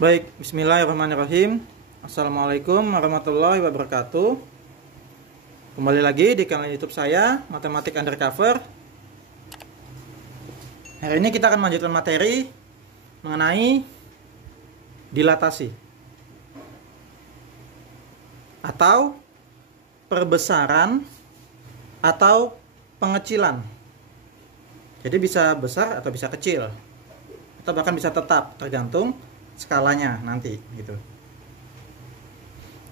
Baik, bismillahirrahmanirrahim. Assalamualaikum warahmatullahi wabarakatuh. Kembali lagi di kanal YouTube saya, Matematik Undercover. Hari ini kita akan melanjutkan materi mengenai dilatasi atau perbesaran atau pengecilan. Jadi bisa besar atau bisa kecil, atau bahkan bisa tetap, tergantung skalanya nanti gitu.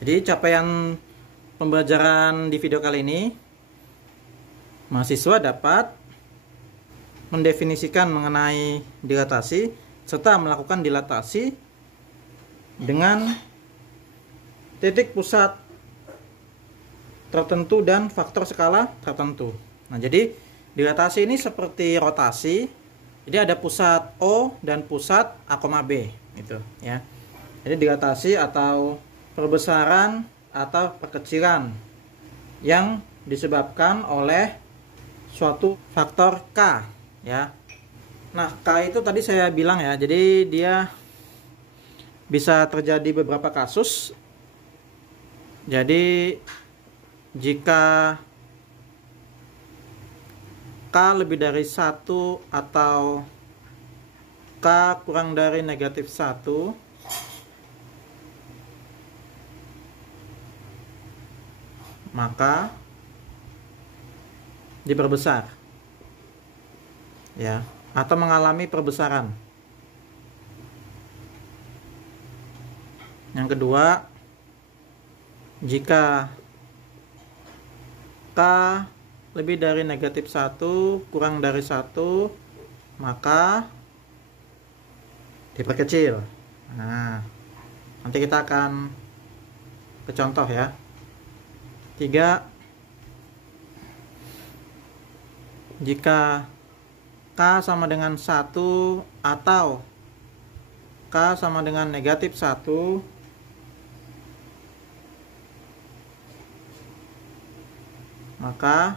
Jadi capaian pembelajaran di video kali ini, mahasiswa dapat mendefinisikan mengenai dilatasi serta melakukan dilatasi dengan titik pusat tertentu dan faktor skala tertentu. Nah, jadi dilatasi ini seperti rotasi. Jadi ada pusat O dan pusat A, B gitu ya. Jadi dilatasi atau perbesaran atau perkecilan yang disebabkan oleh suatu faktor K ya. Nah, K itu tadi saya bilang ya. Jadi dia bisa terjadi beberapa kasus. Jadi jika K lebih dari 1 atau K kurang dari negatif 1, maka diperbesar ya, atau mengalami perbesaran. Yang kedua, jika K lebih dari negatif 1 kurang dari 1, maka diperkecil. Nah, nanti kita akan ke contoh ya. 3, jika K sama dengan 1 atau K sama dengan negatif 1, maka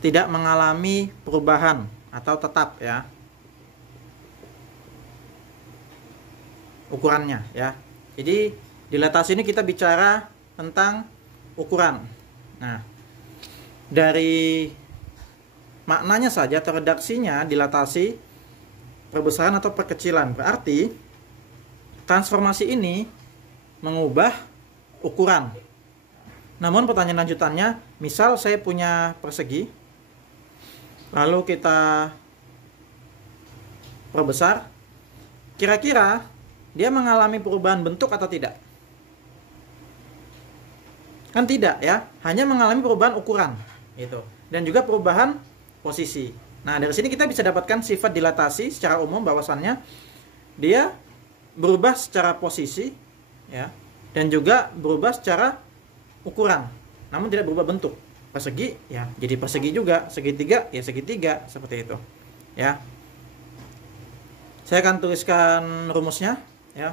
tidak mengalami perubahan atau tetap ya ukurannya ya. Jadi dilatasi ini kita bicara tentang ukuran. Nah, dari maknanya saja atau redaksinya, dilatasi perbesaran atau perkecilan, berarti transformasi ini mengubah ukuran. Namun pertanyaan lanjutannya, misal saya punya persegi, lalu kita perbesar, kira-kira dia mengalami perubahan bentuk atau tidak? Kan tidak ya, hanya mengalami perubahan ukuran gitu. Dan juga perubahan posisi. Nah, dari sini kita bisa dapatkan sifat dilatasi secara umum bahwasannya dia berubah secara posisi ya, dan juga berubah secara ukuran, namun tidak berubah bentuk. Persegi ya jadi persegi juga, segitiga ya segitiga, seperti itu ya. Saya akan tuliskan rumusnya ya.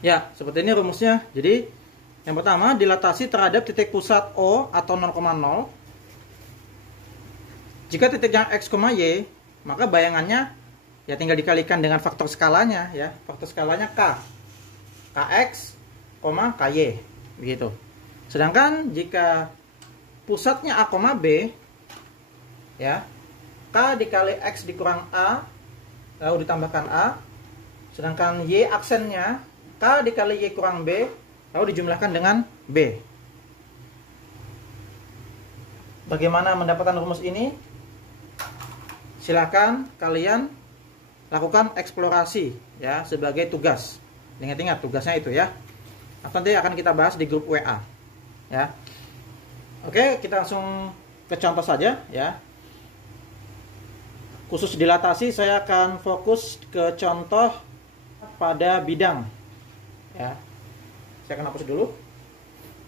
Ya, seperti ini rumusnya. Jadi yang pertama, dilatasi terhadap titik pusat O atau 0,0. Jika titiknya X, Y, maka bayangannya ya tinggal dikalikan dengan faktor skalanya ya. Faktor skalanya K, Kx, Ky begitu. Sedangkan jika pusatnya A, B ya, K dikali X dikurang A lalu ditambahkan A, sedangkan Y aksennya K dikali Y kurang B lalu dijumlahkan dengan B. Bagaimana mendapatkan rumus ini? Silakan kalian lakukan eksplorasi ya sebagai tugas. Ingat-ingat tugasnya itu ya. Nanti akan kita bahas di grup WA ya. Oke, kita langsung ke contoh saja ya. Khusus dilatasi saya akan fokus ke contoh pada bidang ya. Saya akan hapus dulu.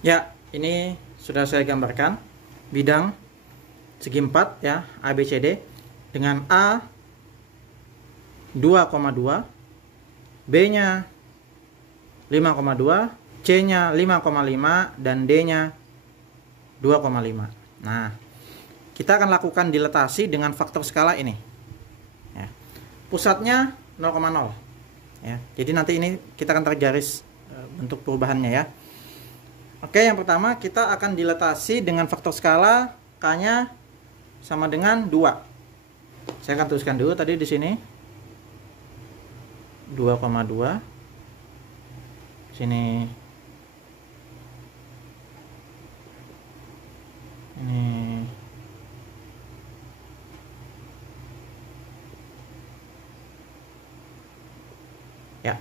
Ya, ini sudah saya gambarkan bidang segi 4 ya, ABCD dengan A 2,2, B-nya 5,2, C-nya 5,5 dan D-nya 2,5. Nah, kita akan lakukan dilatasi dengan faktor skala ini. Ya. Pusatnya 0,0 ya. Jadi nanti ini kita akan tergaris bentuk perubahannya ya. Oke, yang pertama kita akan dilatasi dengan faktor skala K-nya sama dengan 2. Saya akan tuliskan dulu tadi di sini 2,2. Sini ini ya.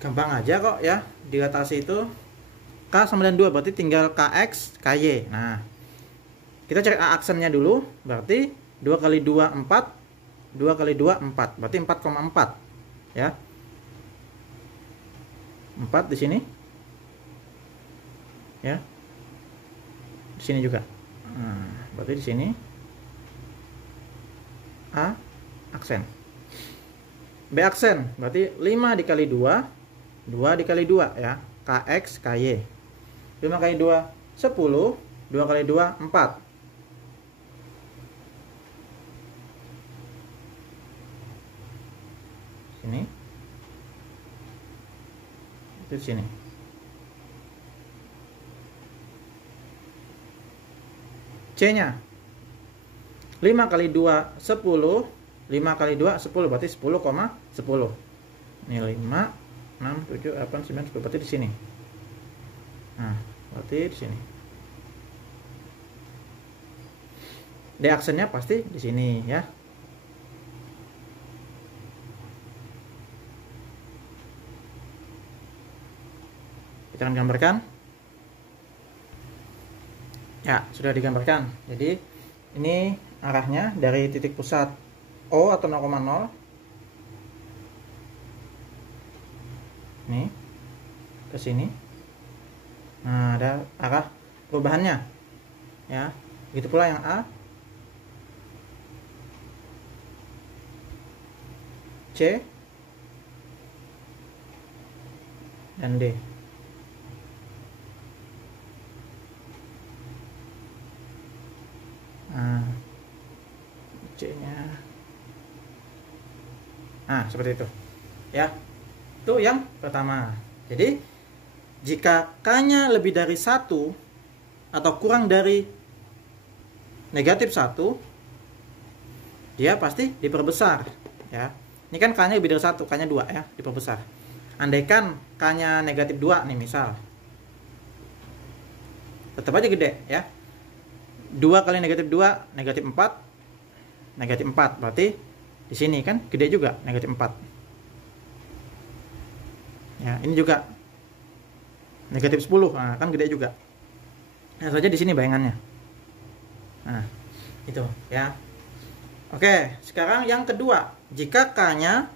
Gampang aja kok ya, dilatasi itu K sama dengan 2, berarti tinggal KX, KY. Nah, kita cari A aksennya dulu, berarti 2 kali 2 4, 2 kali 2 4, berarti 4,4 ya. 4 di sini ya, di sini juga. Nah, berarti di sini A aksen, B aksen berarti 5 dikali 2, 2 dikali 2 ya, KX KY. 5 kali 2 10, 2 kali 2 4. Sini itu sini. C-nya 5 kali 2 10, 5 kali 2 10, berarti 10,10. Ini 5 6 7 8 9 10, berarti di sini. Nah, berarti di sini. D aksennya pasti di sini ya. Kita akan gambarkan. Ya, sudah digambarkan. Jadi ini arahnya dari titik pusat O atau 0,0. Nih ke sini. Nah, ada arah perubahannya ya. Begitu pula yang A, C, dan D. Nah, C-nya. Nah, seperti itu ya. Itu yang pertama. Jadi jika K-nya lebih dari 1 atau kurang dari negatif 1, dia pasti diperbesar ya. Ini kan K-nya lebih dari 1, K-nya 2 ya, diperbesar. Andaikan K-nya negatif 2 nih misal, tetap aja gede ya. 2 kali negatif 2 negatif 4, negatif 4, berarti di sini kan gede juga, negatif 4 ya. Ini juga negatif 10, nah, kan gede juga. Nah, saja di sini bayangannya. Nah, itu ya. Oke, sekarang yang kedua, jika K-nya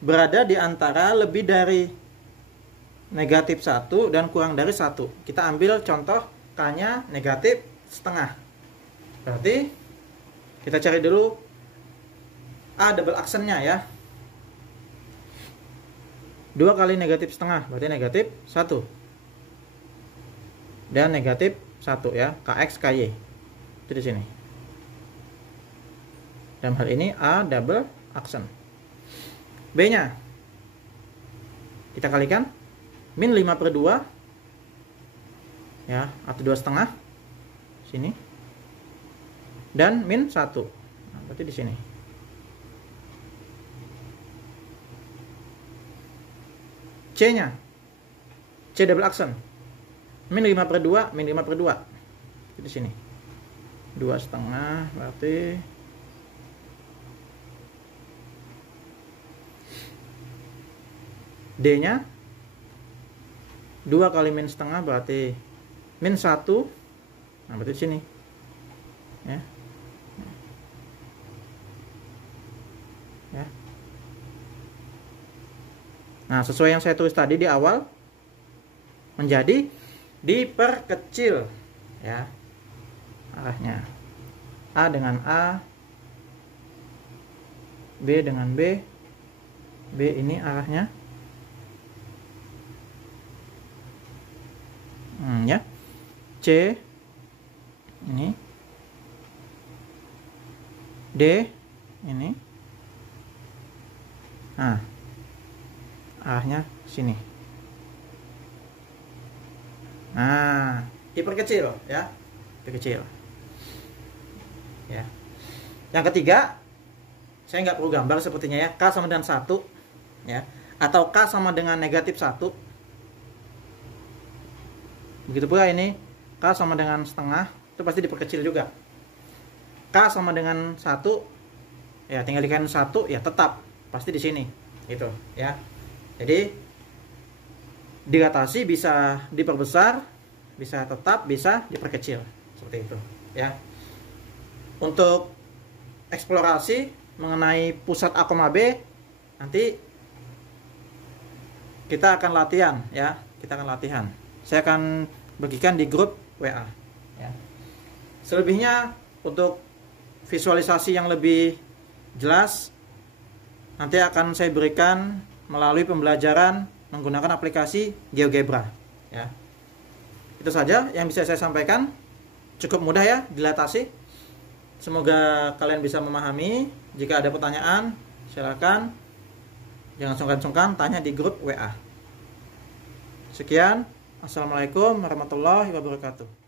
berada di antara lebih dari negatif 1 dan kurang dari 1. Kita ambil contoh K-nya negatif setengah. Berarti kita cari dulu A double aksennya ya. 2 kali negatif setengah berarti negatif 1. Dan negatif 1 ya, KX KY. Itu di sini. Dalam hal ini A double aksen. B-nya kita kalikan min 5/2 ya, atau 2 setengah sini, dan min 1. Nah, berarti di sini. C-nya C double aksen min 5/2, min 5/2 di sini 2 setengah, berarti D-nya 2 kali min setengah berarti min 1. Nah, berarti di sini ya. Ya. Nah, sesuai yang saya tulis tadi di awal, menjadi diperkecil ya arahnya. A dengan A, B dengan B. B ini arahnya ya. C ini, D ini, Nah, arahnya sini. Nah, diperkecil ya, diperkecil. Ya. Yang ketiga, saya nggak perlu gambar sepertinya ya. K sama dengan 1 ya, atau K sama dengan negatif 1. Begitu pula ini, K sama dengan setengah, itu pasti diperkecil juga. K sama dengan 1, ya tinggal dikalikan 1, ya tetap pasti di sini, gitu ya. Jadi dilatasi bisa diperbesar, bisa tetap, bisa diperkecil, seperti itu ya. Untuk eksplorasi mengenai pusat A, B, nanti kita akan latihan ya, kita akan latihan. Saya akan bagikan di grup WA ya. Selebihnya untuk visualisasi yang lebih jelas nanti akan saya berikan melalui pembelajaran menggunakan aplikasi GeoGebra ya. Itu saja yang bisa saya sampaikan. Cukup mudah ya dilatasi. Semoga kalian bisa memahami. Jika ada pertanyaan silakan, jangan sungkan-sungkan tanya di grup WA. Sekian, assalamualaikum warahmatullahi wabarakatuh.